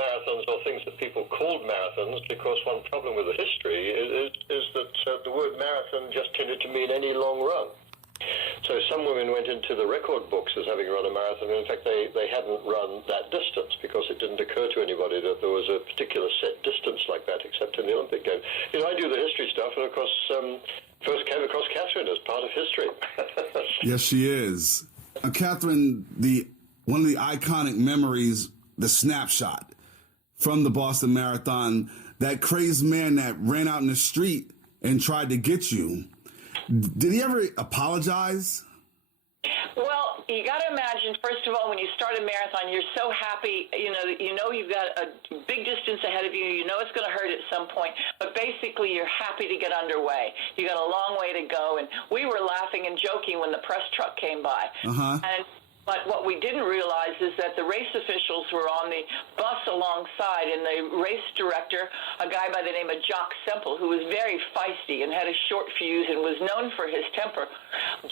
marathons or things that people called marathons, because one problem with the history is that the word marathon just tended to mean any long run. So some women went into the record books as having run a marathon, and in fact they hadn't run that distance, because it didn't occur to anybody that there was a particular set distance like that, except in the Olympic Games. I do the history stuff, and of course first came across Katherine as part of history. Yes, she is. Katherine, one of the iconic memories, the snapshot from the Boston Marathon, that crazed man that ran out in the street and tried to get you. Did he ever apologize? Well, you got to imagine, first of all, when you start a marathon, you're so happy, you know you've got a big distance ahead of you, you know it's going to hurt at some point, but basically you're happy to get underway. You got a long way to go, and we were laughing and joking when the press truck came by. But what we didn't realize is that the race officials were on the bus alongside, and the race director, a guy by the name of Jock Semple, who was very feisty and had a short fuse and was known for his temper,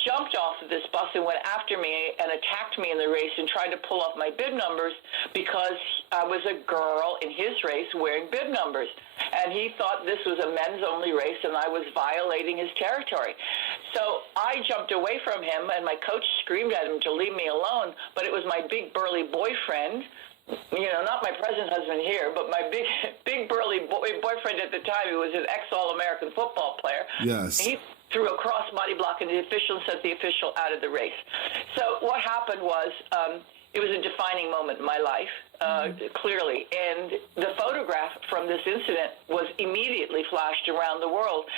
jumped off of this bus and went after me and attacked me in the race and tried to pull off my bib numbers because I was a girl in his race wearing bib numbers. And he thought this was a men's-only race and I was violating his territory. So I jumped away from him, and my coach screamed at him to leave me alone, but it was my big, burly boyfriend, not my present husband here, but my big burly boyfriend at the time, who was an ex-All-American football player. Yes. He threw a cross-body block into the official and sent the official out of the race. So what happened was it was a defining moment in my life, clearly. And the photograph from this incident was immediately flashed around the world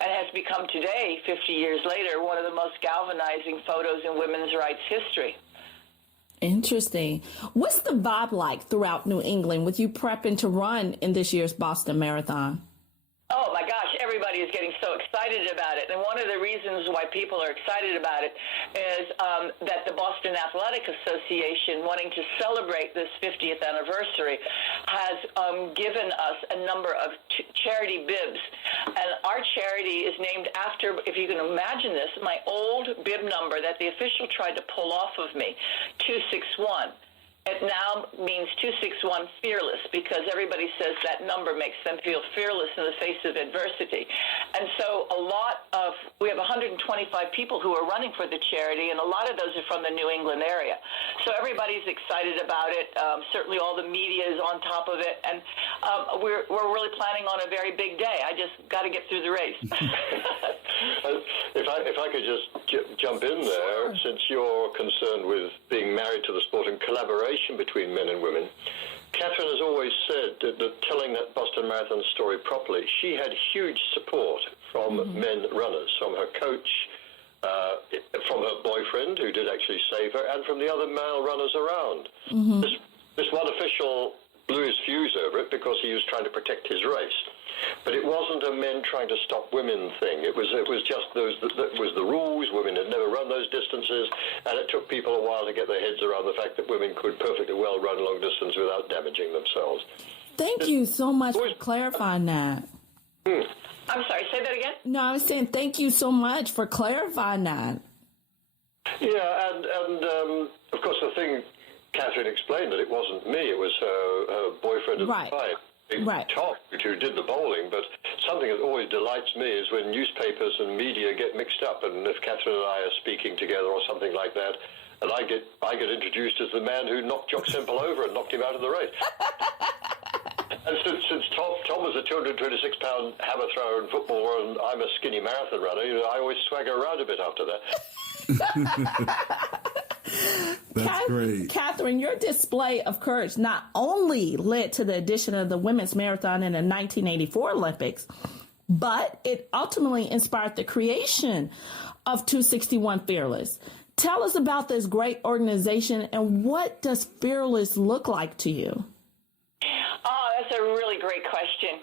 and has become today, 50 years later, one of the most galvanizing photos in women's rights history. Interesting. What's the vibe like throughout New England with you prepping to run in this year's Boston Marathon? Oh, my gosh, everybody is getting so excited about it. And one of the reasons why people are excited about it is that the Boston Athletic Association, wanting to celebrate this 50th anniversary, has given us a number of charity bibs. And our charity is named after, if you can imagine this, my old bib number that the official tried to pull off of me, 261. It now means 261 fearless, because everybody says that number makes them feel fearless in the face of adversity. And so we have 125 people who are running for the charity, and a lot of those are from the New England area. So everybody's excited about it. Certainly all the media is on top of it, and we're really planning on a very big day. I just got to get through the race. If I could just jump in there, since you're concerned with being married to the sport and collaboration between men and women, Katherine has always said that telling that Boston Marathon story properly, she had huge support from men runners, from her coach, from her boyfriend, who did actually save her, and from the other male runners around. This one official blew his fuse over it because he was trying to protect his race. But it wasn't a men trying to stop women thing. It was just that was the rules. Women had never run those distances, and it took people a while to get their heads around the fact that women could perfectly well run long distance without damaging themselves. Thank you so much for clarifying that. I'm sorry, say that again? No, I was saying thank you so much for clarifying that. Yeah, and of course the thing Katherine explained, that it wasn't me, it was her boyfriend at the time. Tom, who did the bowling, but something that always delights me is when newspapers and media get mixed up, and if Katherine and I are speaking together or something like that, and I get introduced as the man who knocked Jock Semple over and knocked him out of the race. And since Tom was a 226-pound hammer thrower and footballer, and I'm a skinny marathon runner, I always swagger around a bit after that. That's great. Katherine, your display of courage not only led to the addition of the women's marathon in the 1984 Olympics, but it ultimately inspired the creation of 261 Fearless. Tell us about this great organization, and what does Fearless look like to you? Oh, that's a really great question.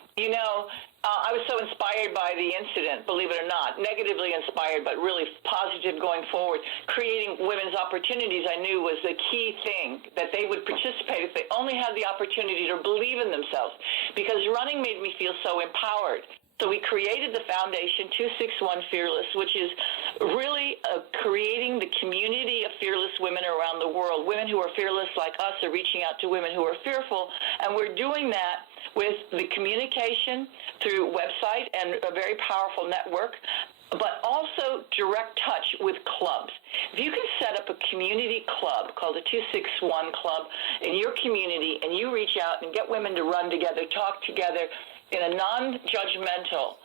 I was so inspired by the incident, believe it or not, negatively inspired, but really positive going forward. Creating women's opportunities, I knew, was the key thing, that they would participate if they only had the opportunity to believe in themselves, because running made me feel so empowered. So we created the foundation, 261 Fearless, which is really creating the community of fearless women around the world. Women who are fearless like us are reaching out to women who are fearful, And we're doing that with the communication through website and a very powerful network, but also direct touch with clubs. If you can set up a community club called the 261 Club in your community, and you reach out and get women to run together, talk together in a non-judgmental,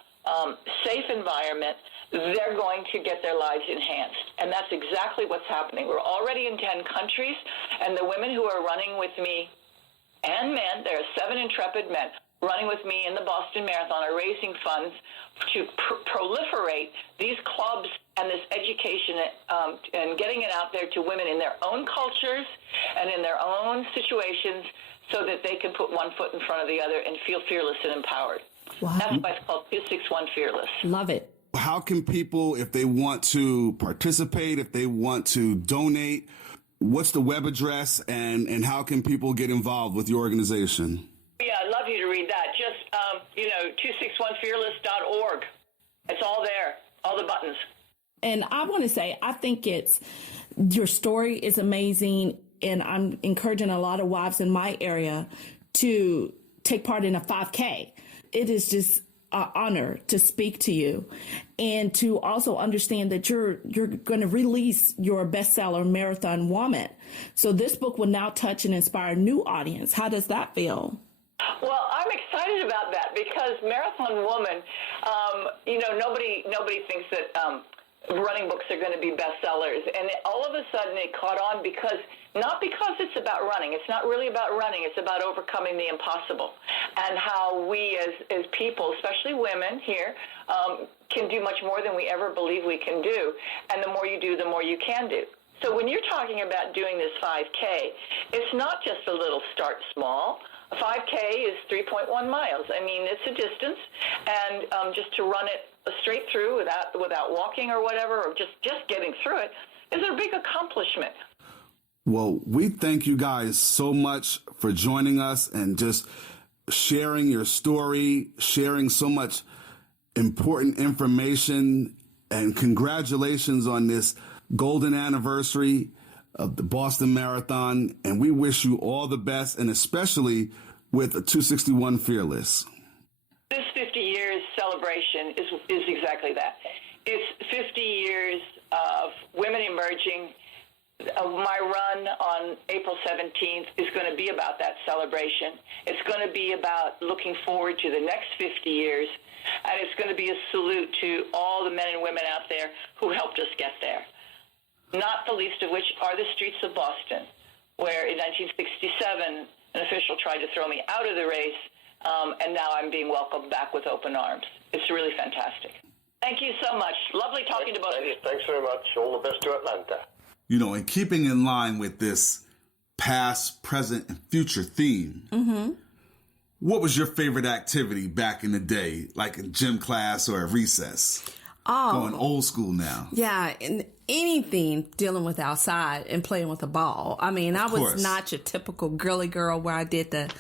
safe environment, they're going to get their lives enhanced. And that's exactly what's happening. We're already in 10 countries, and the women who are running with me, and men, there are 7 intrepid men running with me in the Boston Marathon, are raising funds to proliferate these clubs and this education and getting it out there to women in their own cultures and in their own situations so that they can put one foot in front of the other and feel fearless and empowered. Wow. That's why it's called 261 Fearless. Love it. How can people, if they want to participate, if they want to donate, what's the web address, and how can people get involved with your organization? Yeah, I'd love you to read that. Just, 261fearless.org. It's all there, all the buttons. And I want to say, I think your story is amazing. And I'm encouraging a lot of wives in my area to take part in a 5K. It is just an honor to speak to you and to also understand that you're going to release your bestseller, Marathon Woman. So this book will now touch and inspire a new audience. How does that feel? Well, I'm excited about that because Marathon Woman, nobody thinks that running books are going to be bestsellers. And all of a sudden it caught on not because it's about running. It's not really about running. It's about overcoming the impossible and how we as people, especially women here, can do much more than we ever believe we can do. And the more you do, the more you can do. So when you're talking about doing this 5K, it's not just a little start small. A 5K is 3.1 miles. I mean, it's a distance, and just to run it straight through without walking or whatever, or just getting through it is a big accomplishment. Well, we thank you guys so much for joining us and just sharing your story, sharing so much important information, and congratulations on this golden anniversary of the Boston Marathon, and we wish you all the best, and especially with a 261 Fearless. This 50 years celebration is exactly that. It's 50 years of women emerging. My run on April 17th is going to be about that celebration. It's going to be about looking forward to the next 50 years, and it's going to be a salute to all the men and women out there who helped us get there. Not the least of which are the streets of Boston, where in 1967, an official tried to throw me out of the race, and now I'm being welcomed back with open arms. It's really fantastic. Thank you so much. Lovely talking to both of you. Thanks very much. All the best to Atlanta. In keeping in line with this past, present, and future theme, what was your favorite activity back in the day, like in gym class or at recess? Going old school now. Yeah, and anything dealing with outside and playing with a ball. I mean, I was not your typical girly girl where I did the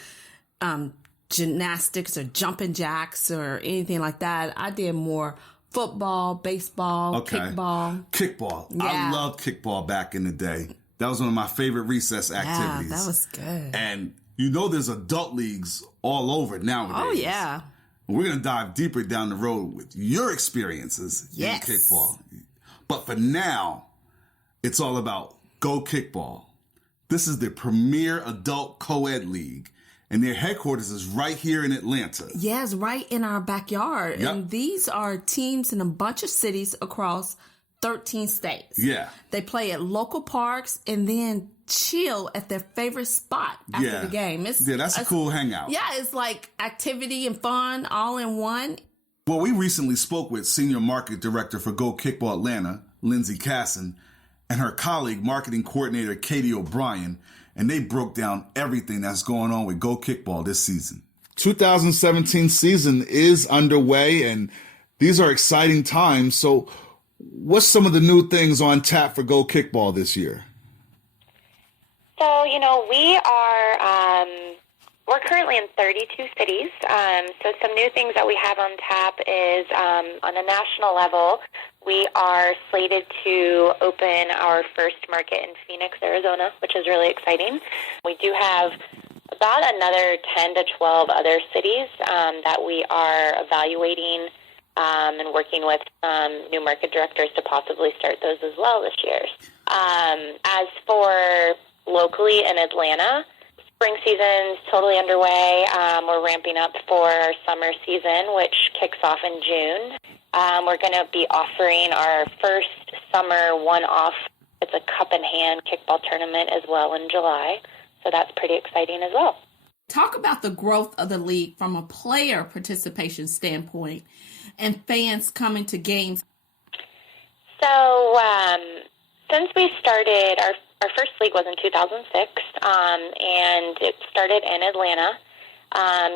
gymnastics or jumping jacks or anything like that. I did more football, baseball, kickball. Kickball. Yeah. I loved kickball back in the day. That was one of my favorite recess activities. Yeah, that was good. And there's adult leagues all over nowadays. Oh, yeah. We're going to dive deeper down the road with your experiences in kickball. But for now, it's all about Go Kickball. This is the premier adult co-ed league, and their headquarters is right here in Atlanta. Yes, right in our backyard. Yep. And these are teams in a bunch of cities across 13 states. Yeah. They play at local parks and then chill at their favorite spot after the game. That's a cool hangout. Yeah, it's like activity and fun all in one. Well, we recently spoke with Senior Market Director for Go Kickball Atlanta, Lindsay Casson, and her colleague, Marketing Coordinator Katie O'Brien, and they broke down everything that's going on with Go Kickball this season. 2017 season is underway, and these are exciting times. So what's some of the new things on tap for Go Kickball this year? So, we're currently in 32 cities. So some new things that we have on tap is on a national level, we are slated to open our first market in Phoenix, Arizona, which is really exciting. We do have a about another 10 to 12 other cities that we are evaluating and working with new market directors to possibly start those as well this year. As for locally in Atlanta, spring season's totally underway. We're ramping up for our summer season, which kicks off in June. We're going to be offering our first summer one-off. It's a cup in hand kickball tournament as well in July. So that's pretty exciting as well. Talk about the growth of the league from a player participation standpoint and fans coming to games. So since we started, our first league was in 2006, and it started in Atlanta, and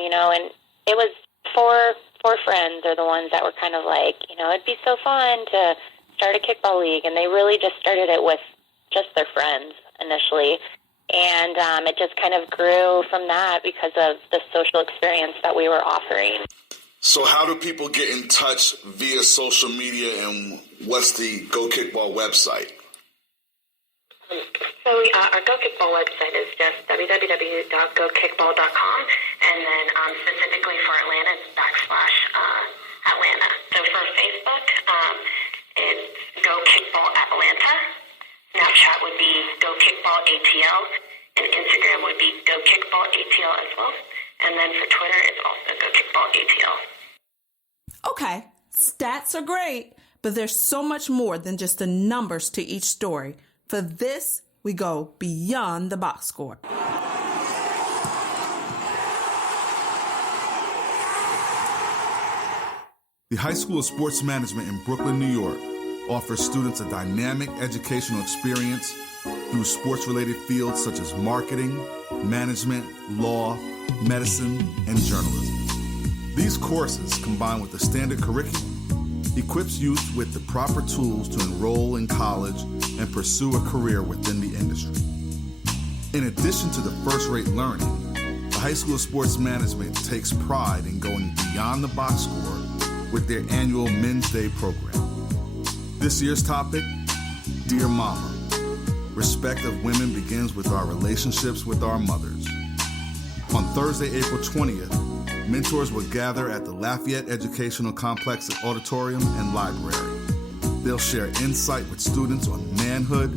it was four friends are the ones that were kind of like, it'd be so fun to start a kickball league, and they really just started it with just their friends initially, and it just kind of grew from that because of the social experience that we were offering. So how do people get in touch via social media, and what's the Go Kickball website? So our Go Kickball website is just www.gokickball.com, and then specifically for Atlanta, it's /Atlanta. So for Facebook, it's Go Kickball Atlanta. Snapchat would be Go Kickball ATL, and Instagram would be Go Kickball ATL as well. And then for Twitter, it's also Go Kickball ATL. Okay, stats are great, but there's so much more than just the numbers to each story. For this, we go beyond the box score. The High School of Sports Management in Brooklyn, New York, offers students a dynamic educational experience through sports-related fields such as marketing, management, law, medicine, and journalism. These courses, combined with the standard curriculum, equips youth with the proper tools to enroll in college and pursue a career within the industry. In addition to the first-rate learning, the High School of Sports Management takes pride in going beyond the box score with their annual Men's Day program. This year's topic, Dear Mama. Respect of women begins with our relationships with our mothers. On Thursday, April 20th, mentors will gather at the Lafayette Educational Complex Auditorium and Library. They'll share insight with students on manhood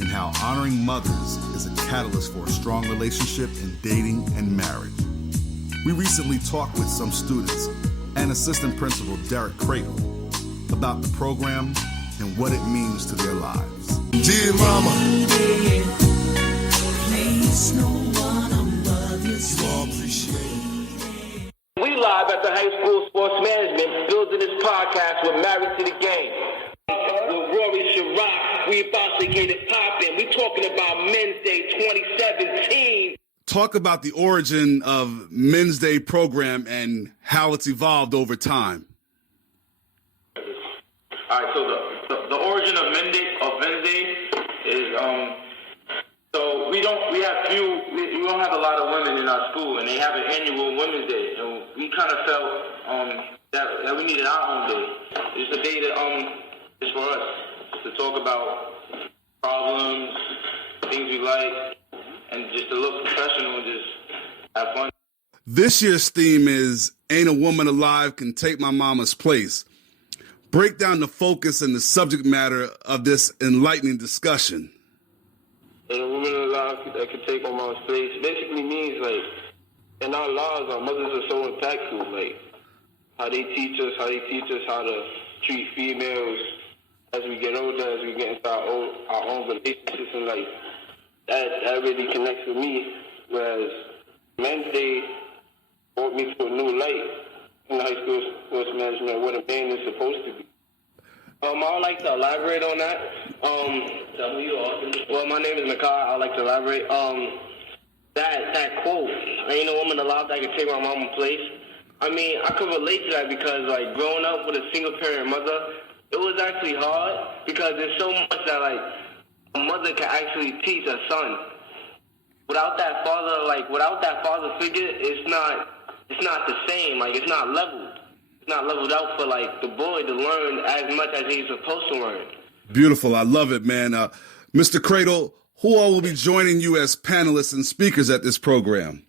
and how honoring mothers is a catalyst for a strong relationship in dating and marriage. We recently talked with some students and Assistant Principal Derek Cradle about the program and what it means to their lives. Dear Mama, please no one above you all appreciate. We live at the High School Sports Management, building this podcast with Married to the Game. With Rory Sharrock, we about to get it popping. We talking about Men's Day 2017. Talk about the origin of Men's Day program and how it's evolved over time. All right, so the origin of Men's Day is so we don't have a lot of women in our school, and they have an annual Women's Day, and we kind of felt that we needed our own day. It's a day that is for us to talk about problems, things we like, and just to look professional and just have fun. This year's theme is Ain't a Woman Alive Can Take My Mama's Place. Break down the focus and the subject matter of this enlightening discussion. And a woman alive that can take my mom's place basically means, like, in our lives, our mothers are so impactful, like, how they teach us how to treat females as we get older, as we get into our own relationships in life. That really connects with me, whereas Men's Day brought me to a new light in high school sports management, what a man is supposed to be. I would like to elaborate on that. Tell me you are. Well, my name is Nakai. I'd like to elaborate. That quote, ain't a woman alive that can take my mama's place. I mean, I could relate to that because, like, growing up with a single-parent mother, it was actually hard because there's so much that, like, a mother can actually teach a son. Without that father figure, it's not the same. Like, it's not leveled. It's not leveled out for, like, the boy to learn as much as he's supposed to learn. Beautiful. I love it, man. Mr. Cradle, who all will be joining you as panelists and speakers at this program?